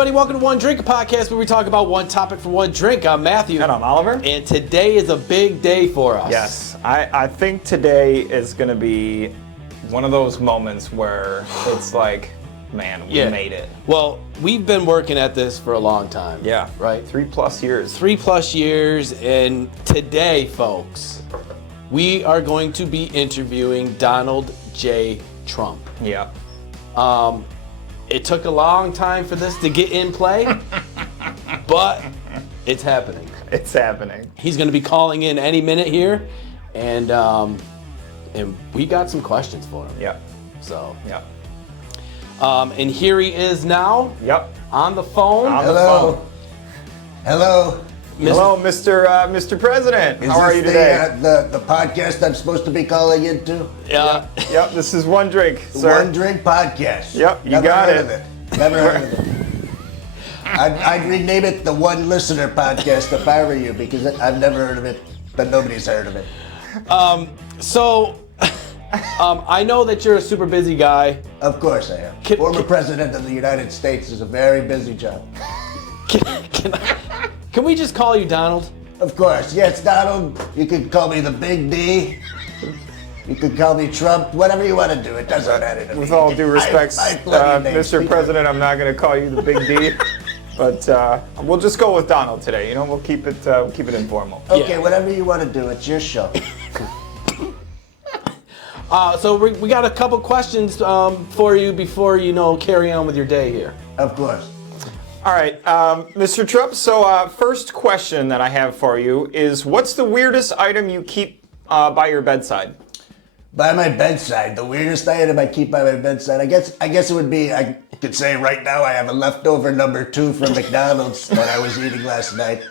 everybody. Welcome to One Drink Podcast, where we talk about one topic for one drink. I'm Matthew. And I'm Oliver. And today is a big day for us. Yes. I think today is going to be one of those moments where it's like, man, we made it. Well, we've been working at this for a long time. Yeah. Right? 3+ years. 3+ years. And today, folks, we are going to be interviewing Donald J. Trump. Yeah. It took a long time for this to get in play, but it's happening. It's happening. He's going to be calling in any minute here, and we got some questions for him. Yeah. So. Yeah. And here he is now. Yep. On the phone. Hello. Hello. Hello, Mr. President. How are you today? The podcast I'm supposed to be calling into? Yep, this is One Drink, sir. One Drink Podcast. Yep, you Never got heard it. of it. Never heard of it. I'd rename it the One Listener Podcast if I were you, because I've never heard of it, but nobody's heard of it. I know that you're a super busy guy. Of course I am. Former President of the United States is a very busy job. Can we just call you Donald? Of course. Yes, Donald. You could call me the Big D. You could call me Trump. Whatever you want to do. It doesn't matter to me. With all due respect, I have plenty of names. Mr. President, I'm not going to call you the Big D, but we'll just go with Donald today. You know, we'll keep it informal. Okay, Yeah. whatever you want to do. It's your show. So we got a couple questions for you before carry on with your day here. Of course. All right, Mr. Trump, so first question that I have for you is, what's the weirdest item you keep by your bedside? By my bedside, the weirdest item I keep by my bedside, I guess it would be, I could say right now I have a leftover number 2 from McDonald's that I was eating last night,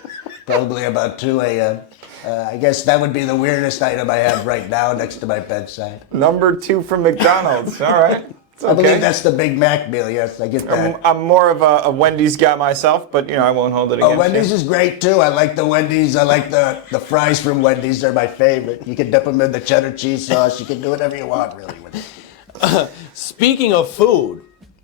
probably about 2 a.m. I guess that would be the weirdest item I have right now next to my bedside. Number 2 from McDonald's, all right. It's okay. I believe that's the Big Mac meal, yes, I get that. I'm more of a Wendy's guy myself, but I won't hold it against you. Wendy's is great too. I like the Wendy's. I like the fries from Wendy's. They're my favorite. You can dip them in the cheddar cheese sauce. You can do whatever you want, really. With it. Speaking of food,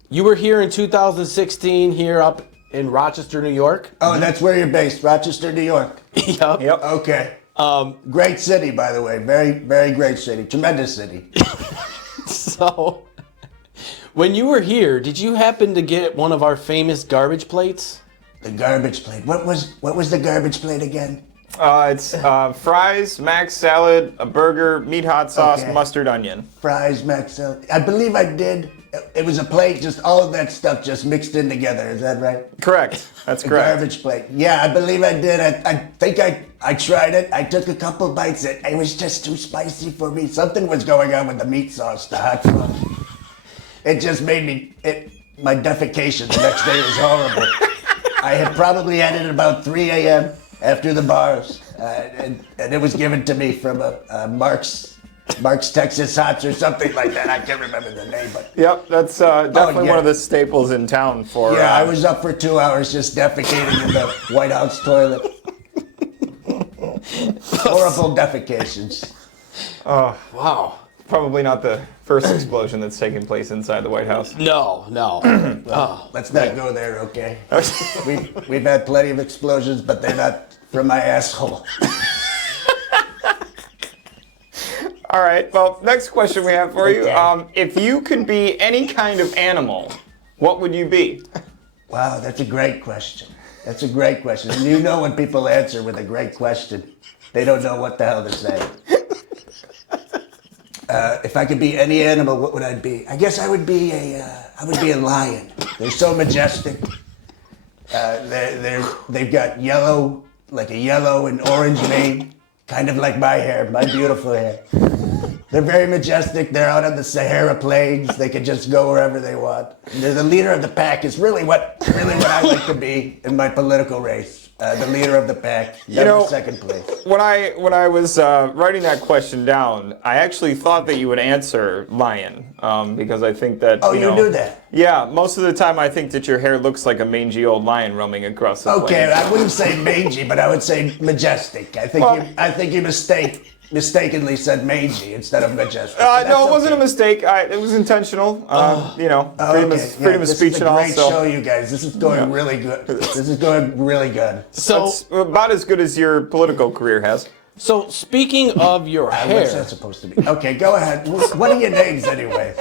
you were here in 2016 here up in Rochester, New York. Oh, that's where you're based, Rochester, New York. Yep. Okay. Great city, by the way. Very, very great city. Tremendous city. So, when you were here, did you happen to get one of our famous garbage plates? The garbage plate. What was the garbage plate again? It's fries, mac salad, a burger, meat hot sauce, Okay. mustard, onion. Fries, mac salad. I believe I did. It was a plate, just all of that stuff just mixed in together. Is that right? Correct. That's A correct. garbage plate. Yeah, I believe I did. I think I tried it. I took a couple bites. It was just too spicy for me. Something was going on with the meat sauce, the hot sauce. It just made me, my defecation the next day was horrible. I had probably had it at about 3 a.m. after the bars, and it was given to me from a Mark's Texas Hots or something like that. I can't remember the name, but Yep, that's definitely yeah. one of the staples in town for... yeah, I was up for 2 hours just defecating in the White House toilet. Horrible defecations. Oh, Wow. probably not the first explosion that's taken place inside the White House. No. Oh. Let's not go there, okay? We've had plenty of explosions, but they're not from my asshole. All right, well, next question we have for you. Okay. If you could be any kind of animal, what would you be? Wow, that's a great question. That's a great question. And you know when people answer with a great question, they don't know what the hell to say. If I could be any animal, what would I be? I guess I would be a lion. They're so majestic. They've got yellow, like a yellow and orange mane, kind of like my hair, my beautiful hair. They're very majestic. They're out on the Sahara Plains. They can just go wherever they want. They're the leader of the pack. Is really what I like to be in my political race. The leader of the pack, never second place. When I was writing that question down, I actually thought that you would answer lion, because I think that. Oh, you knew that? Yeah, most of the time I think that your hair looks like a mangy old lion roaming across the plains. Okay, I wouldn't say mangy, but I would say majestic. I think you mistake mistakenly said mangy instead of majestic. No, it wasn't a mistake. It was intentional. Freedom of speech and all. This is a great show, you guys. This is going really good. This is going really good. So it's about as good as your political career has. So speaking of your hair, what's that supposed to be? Okay, go ahead. What are your names anyway?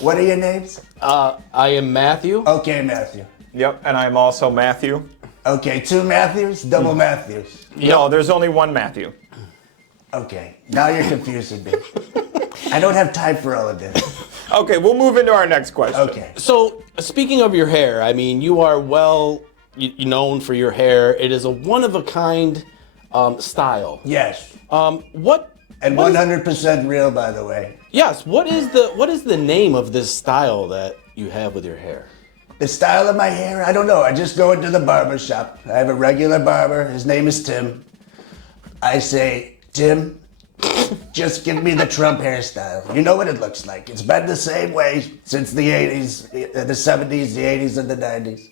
What are your names? I am Matthew. Okay, Matthew. Yep, and I'm also Matthew. Okay, 2 Matthews, double Matthews. Yep. No, there's only one Matthew. Okay, now you're confusing me. I don't have time for all of this. Okay, we'll move into our next question. Okay. So speaking of your hair, I mean, you are known for your hair. It is a one-of-a-kind style. Yes. What? And 100% real, by the way. Yes. What is the name of this style that you have with your hair? The style of my hair? I don't know. I just go into the barber shop. I have a regular barber. His name is Tim. I say, Tim, just give me the Trump hairstyle. You know what it looks like. It's been the same way since the 80s, the 70s, the 80s, and the 90s,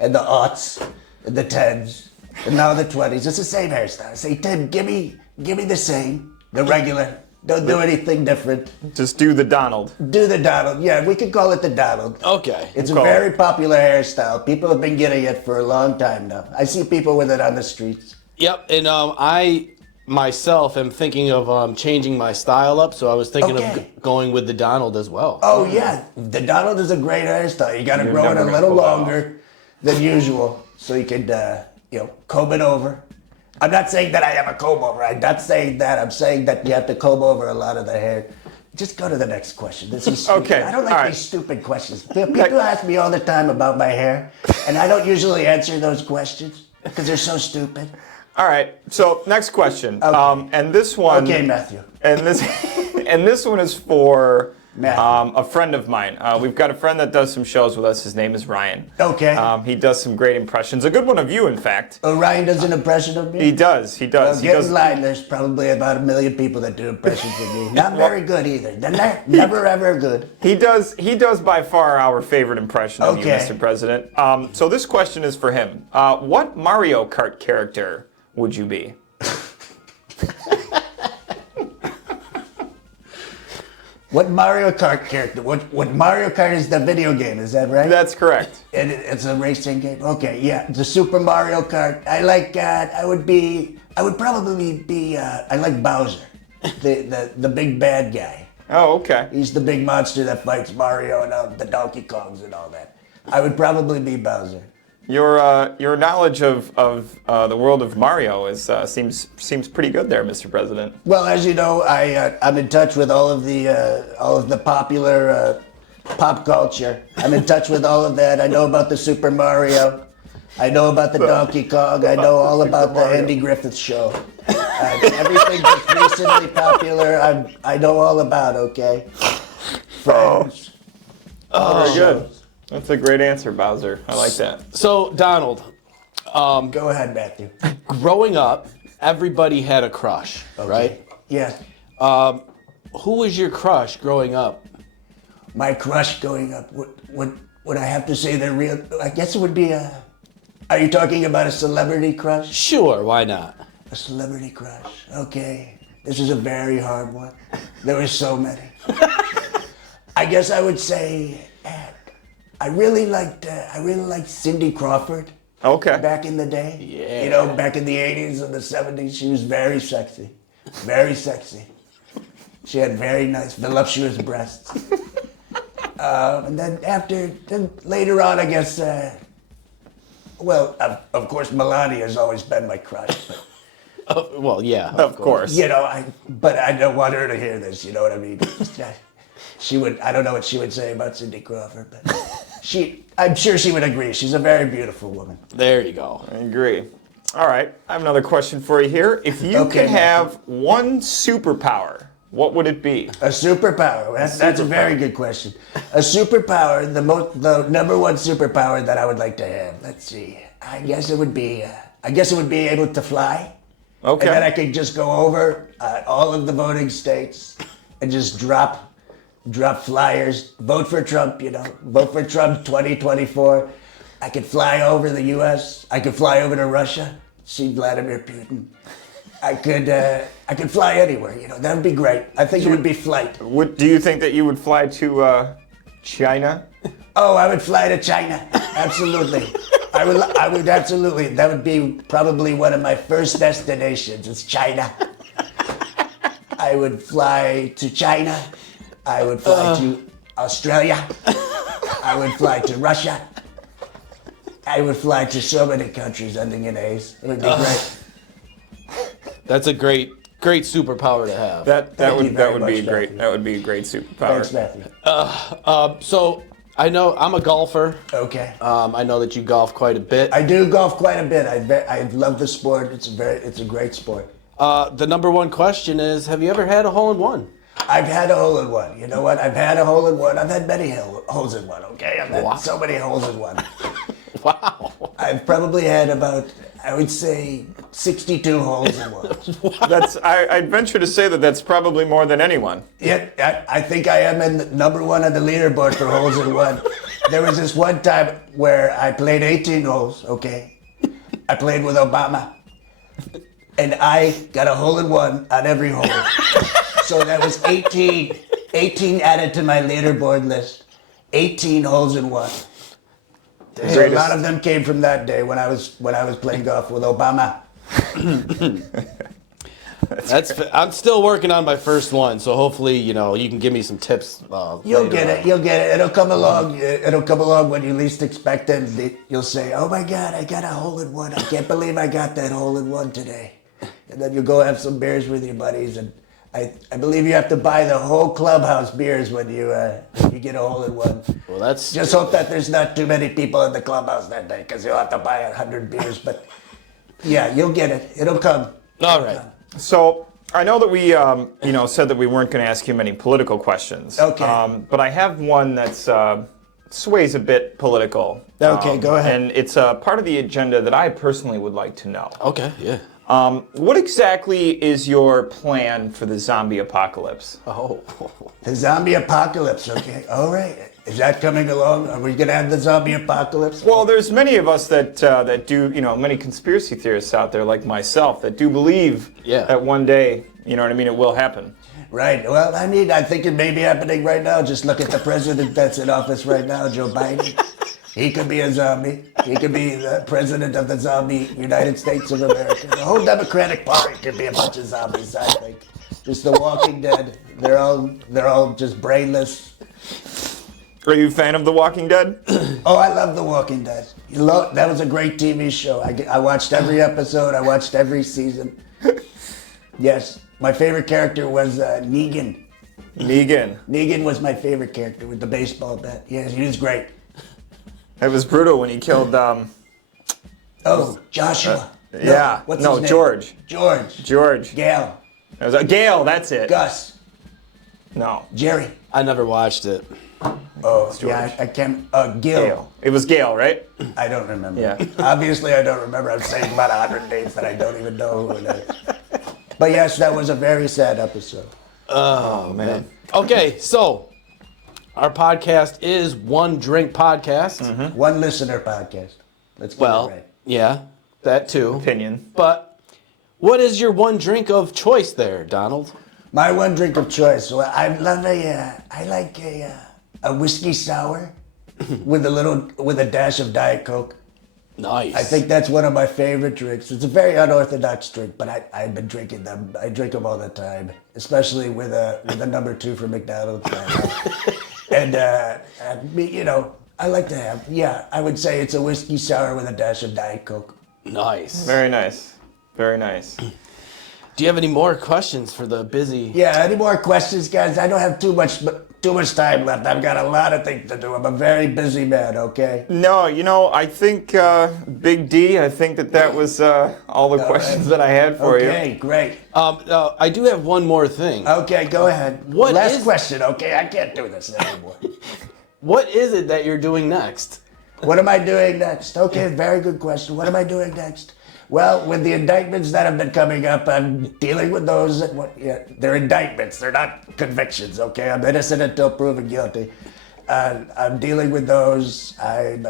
and the aughts, and the 10s, and now the 20s. It's the same hairstyle. I say, Tim, give me the same, the regular. Don't do anything different. Just do the Donald. Do the Donald. Yeah, we could call it the Donald. Okay. It's a very popular hairstyle. People have been getting it for a long time now. I see people with it on the streets. Yep. And I myself am thinking of changing my style up, so I was thinking of going with the Donald as well. Oh yeah, the Donald is a great hairstyle. You got to grow it a little longer than usual, so you could comb it over. I'm not saying that I have a comb over. I'm not saying that. I'm saying that you have to comb over a lot of the hair. Just go to the next question. This is stupid. Okay. I don't like these stupid questions. People ask me all the time about my hair, and I don't usually answer those questions because they're so stupid. All right. So next question. Okay. And this one. Okay, Matthew. And this one is for Matthew. a friend of mine. We've got a friend that does some shows with us. His name is Ryan. Okay. He does some great impressions. A good one of you, in fact. Oh, Ryan does an impression of me? He does. Well, get in line. There's probably about 1 million people that do impressions of me. Not very good either. They're never ever good. He does by far our favorite impression of you, Mr. President. So this question is for him. What Mario Kart character would you be? What Mario Kart character? What Mario Kart is the video game, is that right? That's correct. And it's a racing game? Okay, yeah. The Super Mario Kart. I like I would probably be I like Bowser. The big bad guy. Oh, okay. He's the big monster that fights Mario and the Donkey Kongs and all that. I would probably be Bowser. Your knowledge of the world of Mario seems pretty good there, Mr. President. Well, as you know, I'm in touch with all of the popular pop culture. I'm in touch with all of that. I know about the Super Mario. I know about the Donkey Kong. I know all about the Andy Griffith Show. Everything that's recently popular, I know all about. Okay. Friends. Very good. That's a great answer, Bowser. I like that. So, Donald. Go ahead, Matthew. Growing up, everybody had a crush, right? Yeah. Who was your crush growing up? My crush growing up, would I have to say the real? I guess it would be Are you talking about a celebrity crush? Sure, why not? A celebrity crush. Okay. This is a very hard one. There were so many. I guess I would say I really liked Cindy Crawford. Okay. Back in the day. Yeah. You know, back in the 80s and the 70s, she was very sexy. Very sexy. She had very nice, voluptuous breasts. And then later on, I guess, of course, Melania has always been my crush. But, Well, yeah. Of course. you know, but I don't want her to hear this, you know what I mean? I don't know what she would say about Cindy Crawford, but I'm sure she would agree. She's a very beautiful woman. There you go. I agree. All right. I have another question for you here. If you could have one superpower, what would it be? A superpower. That's a very good question. A superpower, the number one superpower that I would like to have. Let's see. I guess it would be able to fly. Okay. And then I could just go over all of the voting states and just drop flyers. Vote for Trump, Vote for Trump 2024. I could fly over the U.S. I could fly over to Russia, see Vladimir Putin. I could fly anywhere. That would be great. I think it would be flight. Do you think that you would fly to China? Oh, I would fly to China. Absolutely. I would absolutely. That would be probably one of my first destinations. Is China. I would fly to China. I would fly to Australia. I would fly to Russia. I would fly to so many countries ending in A's. It would be great. That's a great superpower to have. That would be great. That would be a great superpower. Thanks, Matthew. So I know I'm a golfer. Okay. I know that you golf quite a bit. I do golf quite a bit. I love the sport. It's a great sport. The number one question is, have you ever had a hole-in-one? I've had a hole-in-one. You know what? I've had a hole-in-one. I've had many holes-in-one, okay? I've had so many holes-in-one. Wow. I've probably had about, I would say, 62 holes-in-one. I'd venture to say that that's probably more than anyone. Yeah, I think I am in number one on the leaderboard for holes-in-one. There was this one time where I played 18 holes, okay? I played with Obama. And I got a hole-in-one on every hole. So that was 18 added to my leaderboard list. 18 holes-in-one. So a lot of them came from that day when I was playing golf with Obama. I'm still working on my first one, so hopefully, you can give me some tips. You'll get it. It'll come along when you least expect it. You'll say, "Oh my God, I got a hole-in-one. I can't believe I got that hole-in-one today." And then you'll go have some beers with your buddies, and I believe you have to buy the whole clubhouse beers when you get a hole-in-one. Well, that's just hope that there's not too many people in the clubhouse that day, because you'll have to buy 100 beers. But yeah, you'll get it. It'll come. All right. So I know that we said that we weren't going to ask you many political questions. Okay. But I have one that's sways a bit political. Okay, go ahead. And it's part of the agenda that I personally would like to know. Okay, yeah. What exactly is your plan for the zombie apocalypse? Oh. The zombie apocalypse, okay. All right. Is that coming along? Are we going to have the zombie apocalypse? Well, there's many of us that do, many conspiracy theorists out there like myself that do believe that one day, it will happen. Right. Well, I think it may be happening right now. Just look at the president that's in office right now, Joe Biden. He could be a zombie. He could be the president of the zombie United States of America. The whole Democratic Party could be a bunch of zombies, I think. Just the Walking Dead. They're all just brainless. Are you a fan of The Walking Dead? Oh, I love The Walking Dead. That was a great TV show. I watched every episode. I watched every season. Yes. My favorite character was Negan. Negan was my favorite character with the baseball bat. Yes, he was great. It was brutal when he killed. Joshua. What's his name? George. Gale. It was Gale. That's it. Gus. No. Jerry. I never watched it. Oh, yeah, I can't. Gil. It was Gale, right? I don't remember. Yeah. Obviously, I don't remember. I'm saying about 100 names that I don't even know who it is. But yes, that was a very sad episode. Oh, man. Okay, so our podcast is One Drink Podcast. Mm-hmm. One listener podcast. Let's get it right. Yeah, that too. Opinion. But what is your one drink of choice there, Donald? My one drink of choice. Well, I like a whiskey sour with a dash of Diet Coke. Nice. I think that's one of my favorite drinks. It's a very unorthodox drink, but I've been drinking them. I drink them all the time, especially with a number 2 from McDonald's. And I like to have. Yeah, I would say it's a whiskey sour with a dash of Diet Coke. Nice. Very nice. Very nice. Do you have any more questions for the busy? Yeah, any more questions, guys? I don't have too much time left. I've got a lot of things to do. I'm a very busy man, okay? No, I think, Big D, I think that was all the questions that I had for you. Okay, great. I do have one more thing. Okay, go ahead. Last question, okay? I can't do this anymore. What is it that you're doing next? What am I doing next? Okay, very good question. What am I doing next? Well, with the indictments that have been coming up, I'm dealing with those. They're indictments. They're not convictions, okay? I'm innocent until proven guilty. I'm dealing with those. I'm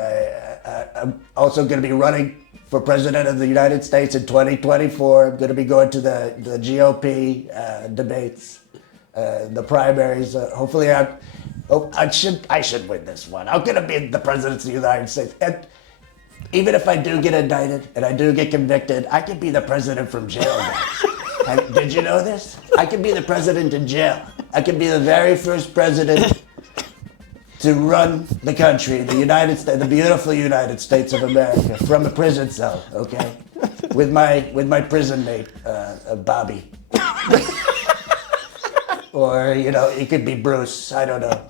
also going to be running for president of the United States in 2024. I'm going to be going to the GOP debates, the primaries. Hopefully, I should win this one. I'm going to be the president of the United States. And even if I do get indicted and I do get convicted, I could be the president from jail, guys. And did you know this? I could be the president in jail. I could be the very first president to run the country, the United States, the beautiful United States of America, from a prison cell, okay? With my prison mate, Bobby. Or, it could be Bruce. I don't know.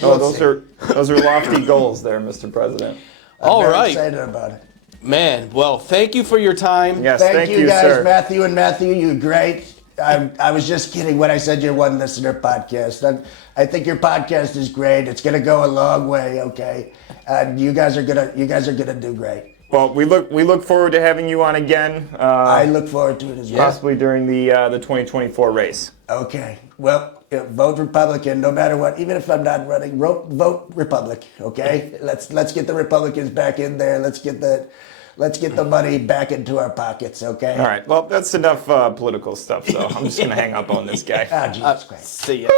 Oh, those are lofty goals there, Mr. President. All I'm very right. excited about it. Man, well, thank you for your time. Yes, Thank you guys, sir. Matthew, you're great. I was just kidding when I said you're one listener podcast. I think your podcast is great. It's gonna go a long way, okay? And you guys are gonna do great. Well, we look forward to having you on again. I look forward to it as well. Possibly during the 2024 race. Okay. Well, vote Republican, no matter what. Even if I'm not running, vote Republic. Okay. Let's get the Republicans back in there. Let's get the money back into our pockets. Okay. All right. Well, that's enough political stuff. So I'm just gonna hang up on this guy. Ah, Jesus Christ. See ya.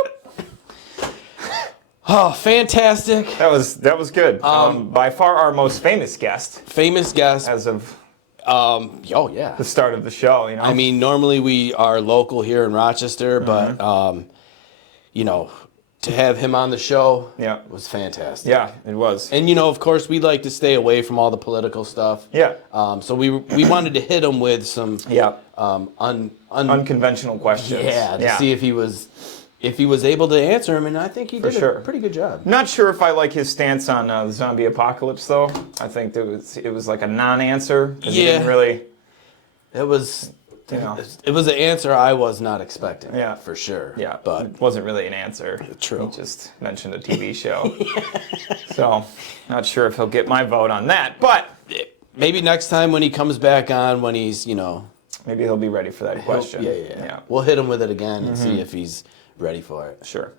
Oh, fantastic. That was good. By far our most famous guest Famous guest. as of Oh, yeah. the start of the show. I mean, normally we are local here in Rochester, but, to have him on the show was fantastic. Yeah, it was. And, of course, we like to stay away from all the political stuff. Yeah. So we wanted to hit him with some Unconventional questions. to see if he was able to answer him, and I think he did a pretty good job. Not sure if I like his stance on the zombie apocalypse, though. I think it was like a non-answer. He didn't really. It was an answer I was not expecting. Yeah, for sure. Yeah, but it wasn't really an answer. True. He just mentioned a TV show. So, not sure if he'll get my vote on that, but maybe next time when he comes back on, when he's maybe he'll be ready for that question. Yeah. We'll hit him with it again and see if he's ready for it. Sure.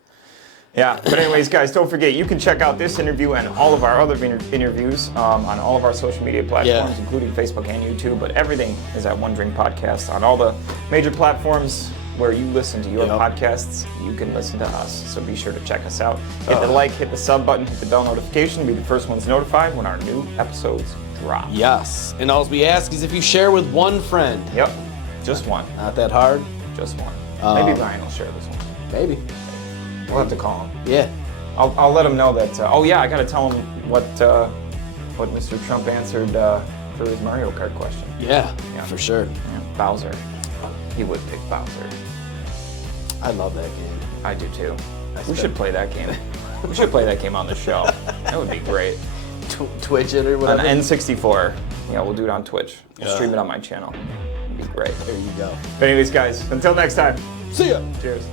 Yeah, but anyways, guys, don't forget, you can check out this interview and all of our other interviews on all of our social media platforms, including Facebook and YouTube, but everything is at One Drink Podcast on all the major platforms where you listen to your podcasts. You can listen to us, so be sure to check us out. Hit the like, hit the sub button, hit the bell notification, be the first ones notified when our new episodes drop. Yes, and all we ask is if you share with one friend. Yep, just one. Not that hard. Just one. Maybe Ryan will share this one. Maybe. We'll have to call him. Yeah. I'll let him know that. I gotta tell him what Mr. Trump answered for his Mario Kart question. Yeah, for sure. Yeah, Bowser. He would pick Bowser. I love that game. I do too. We should play that game. We should play that game on the show. That would be great. Twitch it or whatever. On N64. Yeah, we'll do it on Twitch. We'll stream it on my channel. It'd be great. There you go. But anyways, guys, until next time. See ya. Cheers.